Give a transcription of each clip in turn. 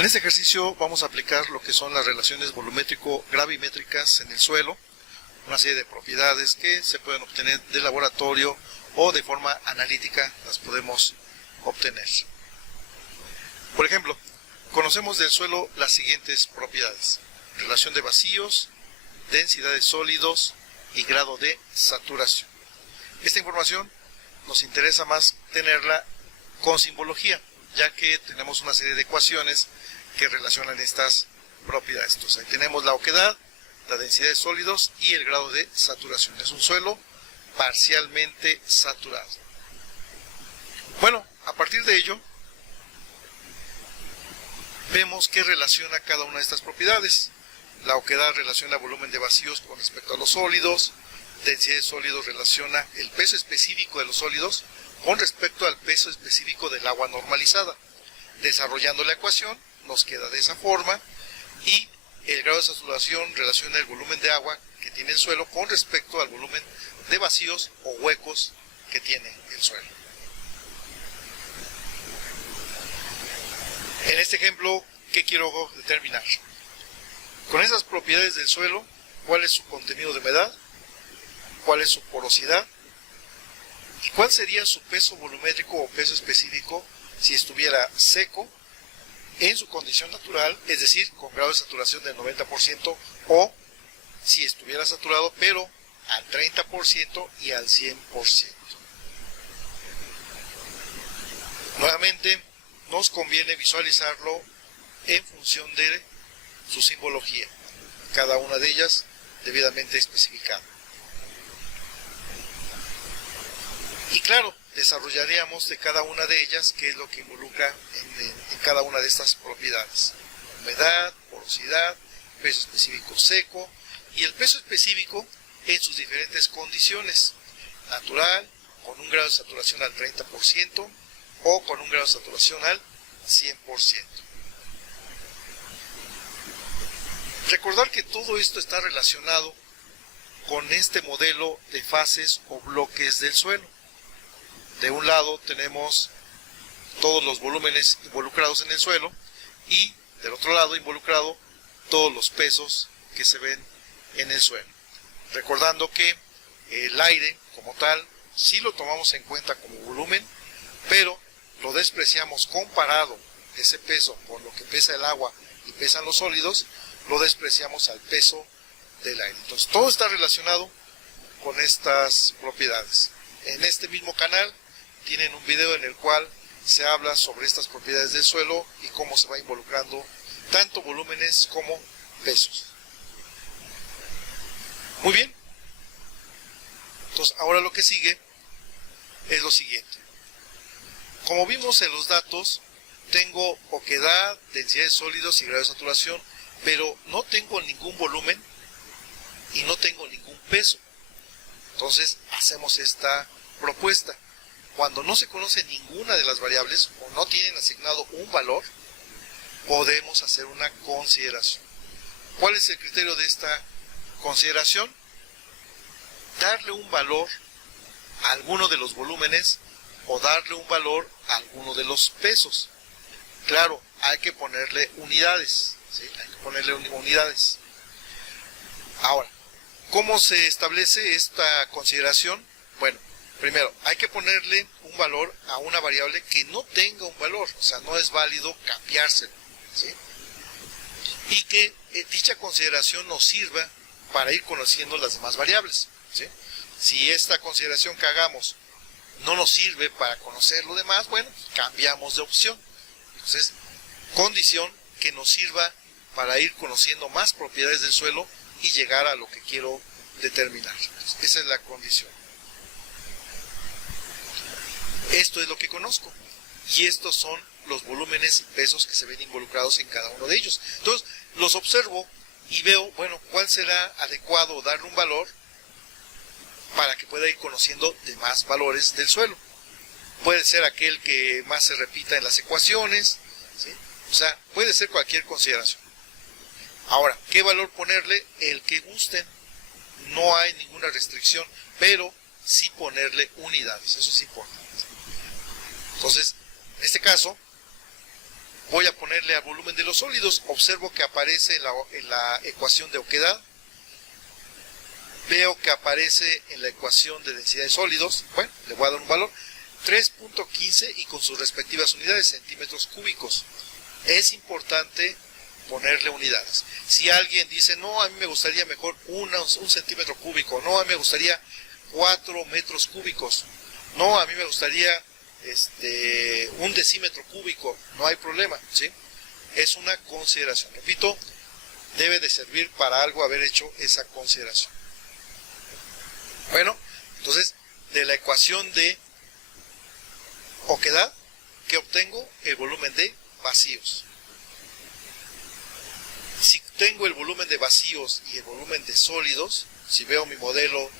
En este ejercicio vamos a aplicar lo que son las relaciones volumétrico-gravimétricas en el suelo, una serie de propiedades que se pueden obtener de laboratorio o de forma analítica las podemos obtener. Por ejemplo, conocemos del suelo las siguientes propiedades: relación de vacíos, densidad de sólidos y grado de saturación. Esta información nos interesa más tenerla con simbología, ya que tenemos una serie de ecuaciones que relacionan estas propiedades. Entonces ahí tenemos la oquedad, la densidad de sólidos y el grado de saturación. Es un suelo parcialmente saturado. Bueno, a partir de ello vemos qué relaciona cada una de estas propiedades. La oquedad relaciona volumen de vacíos con respecto a los sólidos, densidad de sólidos relaciona el peso específico de los sólidos con respecto al peso específico del agua normalizada. Desarrollando la ecuación nos queda de esa forma, y el grado de saturación relaciona el volumen de agua que tiene el suelo con respecto al volumen de vacíos o huecos que tiene el suelo. En este ejemplo, ¿qué quiero determinar? Con esas propiedades del suelo, ¿cuál es su contenido de humedad? ¿Cuál es su porosidad? ¿Y cuál sería su peso volumétrico o peso específico si estuviera seco en su condición natural, es decir, con grado de saturación del 90%, o si estuviera saturado pero al 30% y al 100%? Nuevamente, nos conviene visualizarlo en función de su simbología, cada una de ellas debidamente especificada. Y claro, desarrollaríamos de cada una de ellas qué es lo que involucra en cada una de estas propiedades: humedad, porosidad, peso específico seco y el peso específico en sus diferentes condiciones: natural, con un grado de saturación al 30% o con un grado de saturación al 100%. Recordar que todo esto está relacionado con este modelo de fases o bloques del suelo. De un lado tenemos todos los volúmenes involucrados en el suelo, y del otro lado involucrado todos los pesos que se ven en el suelo. Recordando que el aire como tal sí lo tomamos en cuenta como volumen, pero lo despreciamos comparado ese peso con lo que pesa el agua y pesan los sólidos, lo despreciamos al peso del aire. Entonces todo está relacionado con estas propiedades. En este mismo canal tienen un video en el cual se habla sobre estas propiedades del suelo y cómo se va involucrando tanto volúmenes como pesos. Muy bien. Entonces ahora lo que sigue es lo siguiente. Como vimos en los datos, tengo oquedad, densidad de sólidos y grado de saturación, pero no tengo ningún volumen y no tengo ningún peso. Entonces hacemos esta propuesta. Cuando no se conoce ninguna de las variables o no tienen asignado un valor, podemos hacer una consideración. ¿Cuál es el criterio de esta consideración? Darle un valor a alguno de los volúmenes o darle un valor a alguno de los pesos. Claro, hay que ponerle unidades, ¿sí? Hay que ponerle unidades. Ahora, ¿cómo se establece esta consideración? Bueno, primero, hay que ponerle un valor a una variable que no tenga un valor, o sea, no es válido cambiárselo, ¿sí? Y que dicha consideración nos sirva para ir conociendo las demás variables, ¿sí? Si esta consideración que hagamos no nos sirve para conocer lo demás, bueno, cambiamos de opción. Entonces, condición que nos sirva para ir conociendo más propiedades del suelo y llegar a lo que quiero determinar. Entonces, esa es la condición. Esto es lo que conozco, y estos son los volúmenes y pesos que se ven involucrados en cada uno de ellos. Entonces los observo y veo, bueno, cuál será adecuado darle un valor para que pueda ir conociendo demás valores del suelo. Puede ser aquel que más se repita en las ecuaciones, ¿sí? O sea, puede ser cualquier consideración. Ahora, ¿qué valor ponerle? El que gusten. No hay ninguna restricción, pero sí ponerle unidades, eso es importante. Entonces, en este caso, Voy a ponerle al volumen de los sólidos. Observo que aparece en la ecuación de oquedad. Veo que aparece en la ecuación de densidad de sólidos. Bueno, le voy a dar un valor 3.15 y con sus respectivas unidades, centímetros cúbicos. Es importante ponerle unidades. Si alguien dice, no, a mí me gustaría mejor un centímetro cúbico, no, a mí me gustaría 4 metros cúbicos, no, a mí me gustaría un decímetro cúbico, no hay problema, ¿sí? Es una consideración. Repito, debe de servir para algo haber hecho esa consideración. Bueno, entonces, de la ecuación de oquedad, ¿qué obtengo? El volumen de vacíos. Si tengo el volumen de vacíos y el volumen de sólidos, si veo mi modelo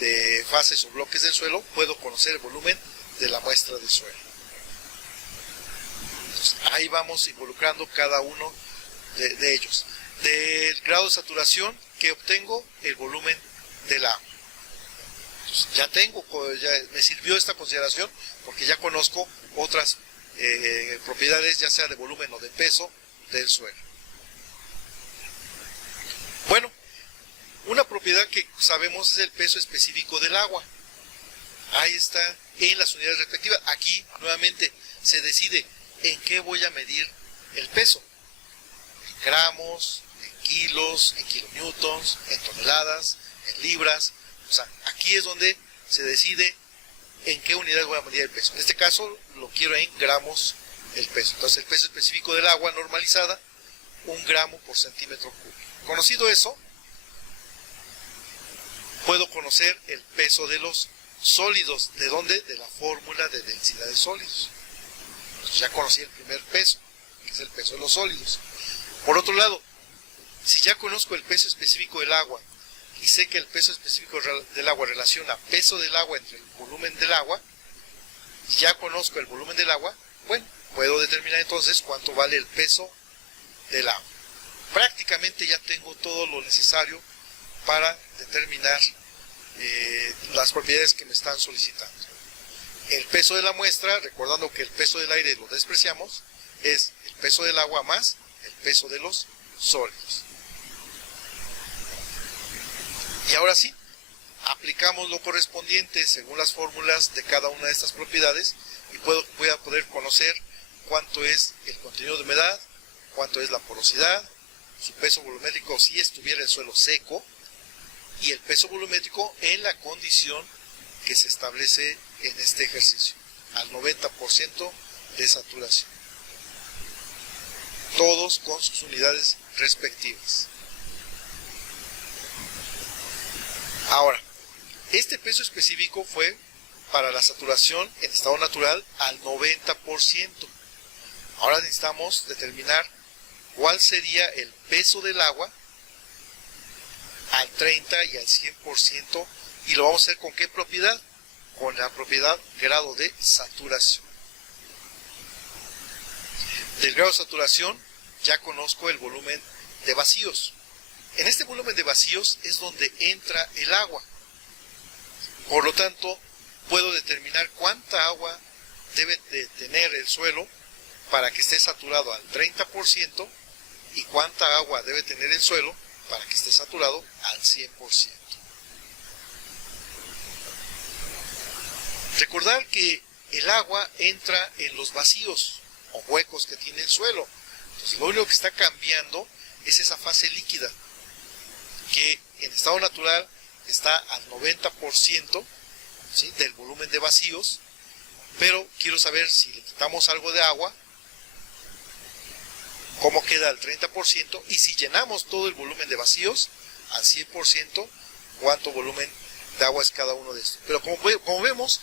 de fases o bloques del suelo, puedo conocer el volumen de la muestra del suelo. Entonces, ahí vamos involucrando cada uno de ellos. Del grado de saturación, ¿qué obtengo? El volumen del agua. Entonces, ya me sirvió esta consideración porque ya conozco otras propiedades, ya sea de volumen o de peso del suelo. Bueno, una propiedad que sabemos es el peso específico del agua. Ahí está en las unidades respectivas. Aquí nuevamente se decide en qué voy a medir el peso. En gramos, en kilos, en kilonewtons, en toneladas, en libras. O sea, aquí es donde se decide en qué unidad voy a medir el peso. En este caso lo quiero en gramos el peso. Entonces el peso específico del agua normalizada, 1 gramo por centímetro cúbico. Conocido eso, puedo conocer el peso de los sólidos. ¿De dónde? De la fórmula de densidad de sólidos. Entonces ya conocí el primer peso, que es el peso de los sólidos. Por otro lado, si ya conozco el peso específico del agua y sé que el peso específico del agua relaciona peso del agua entre el volumen del agua, ya conozco el volumen del agua, bueno, puedo determinar entonces cuánto vale el peso del agua. Prácticamente ya tengo todo lo necesario para determinar las propiedades que me están solicitando. El peso de la muestra, recordando que el peso del aire lo despreciamos, es el peso del agua más el peso de los sólidos. Y ahora sí, aplicamos lo correspondiente según las fórmulas de cada una de estas propiedades y voy a poder conocer cuánto es el contenido de humedad, cuánto es la porosidad, su peso volumétrico si estuviera el suelo seco y el peso volumétrico en la condición que se establece en este ejercicio, al 90% de saturación. Todos con sus unidades respectivas. Ahora, este peso específico fue para la saturación en estado natural al 90%. Ahora necesitamos determinar cuál sería el peso del agua al 30 y al 100%, y lo vamos a hacer con qué propiedad, con la propiedad grado de saturación. Del grado de saturación ya conozco el volumen de vacíos. En este volumen de vacíos es donde entra el agua. Por lo tanto, puedo determinar cuánta agua debe de tener el suelo para que esté saturado al 30% y cuánta agua debe tener el suelo para que esté saturado al 100%. Recordar que el agua entra en los vacíos o huecos que tiene el suelo. Entonces, lo único que está cambiando es esa fase líquida, que en estado natural está al 90%, ¿sí?, del volumen de vacíos, pero quiero saber si le quitamos algo de agua, cómo queda el 30%, y si llenamos todo el volumen de vacíos al 100%, cuánto volumen de agua es cada uno de estos. Pero como vemos,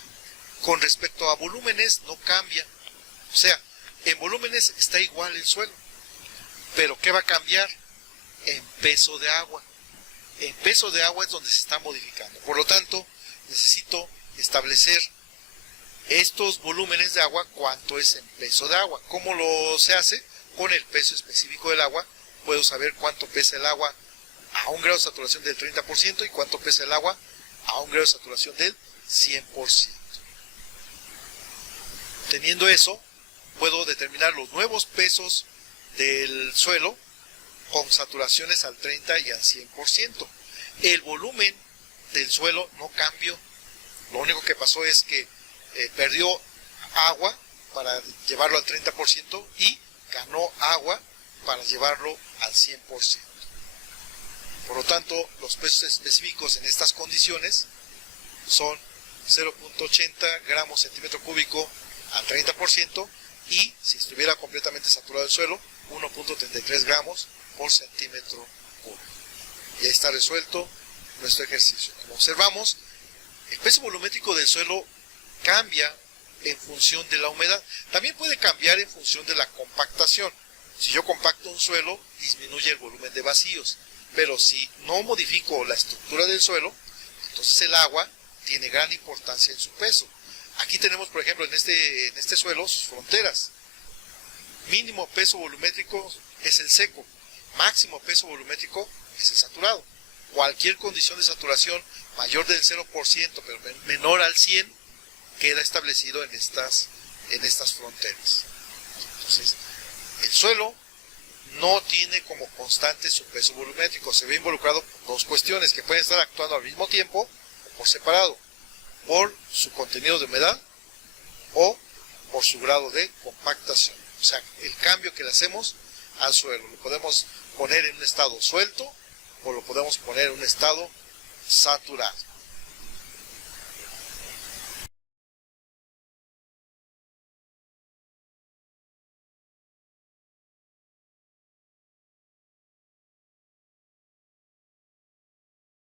con respecto a volúmenes no cambia. O sea, en volúmenes está igual el suelo. Pero ¿qué va a cambiar? En peso de agua. En peso de agua es donde se está modificando. Por lo tanto, necesito establecer estos volúmenes de agua, cuánto es en peso de agua. ¿Cómo lo se hace? Con el peso específico del agua puedo saber cuánto pesa el agua a un grado de saturación del 30% y cuánto pesa el agua a un grado de saturación del 100%. Teniendo eso, puedo determinar los nuevos pesos del suelo con saturaciones al 30 y al 100%. El volumen del suelo no cambió. Lo único que pasó es que perdió agua para llevarlo al 30% y ganó agua para llevarlo al 100%. Por lo tanto, los pesos específicos en estas condiciones son 0.80 gramos centímetro cúbico al 30% y, si estuviera completamente saturado el suelo, 1.33 gramos por centímetro cúbico. Y ahí está resuelto nuestro ejercicio. Como observamos, el peso volumétrico del suelo cambia en función de la humedad. También puede cambiar en función de la compactación. Si yo compacto un suelo, disminuye el volumen de vacíos. Pero si no modifico la estructura del suelo, entonces el agua tiene gran importancia en su peso. Aquí tenemos, por ejemplo, en este suelo, sus fronteras. Mínimo peso volumétrico es el seco. Máximo peso volumétrico es el saturado. Cualquier condición de saturación mayor del 0%, pero menor al 100%, queda establecido en estas fronteras. Entonces, el suelo no tiene como constante su peso volumétrico. Se ve involucrado por dos cuestiones que pueden estar actuando al mismo tiempo o por separado. Por su contenido de humedad o por su grado de compactación. O sea, el cambio que le hacemos al suelo. Lo podemos poner en un estado suelto o lo podemos poner en un estado saturado.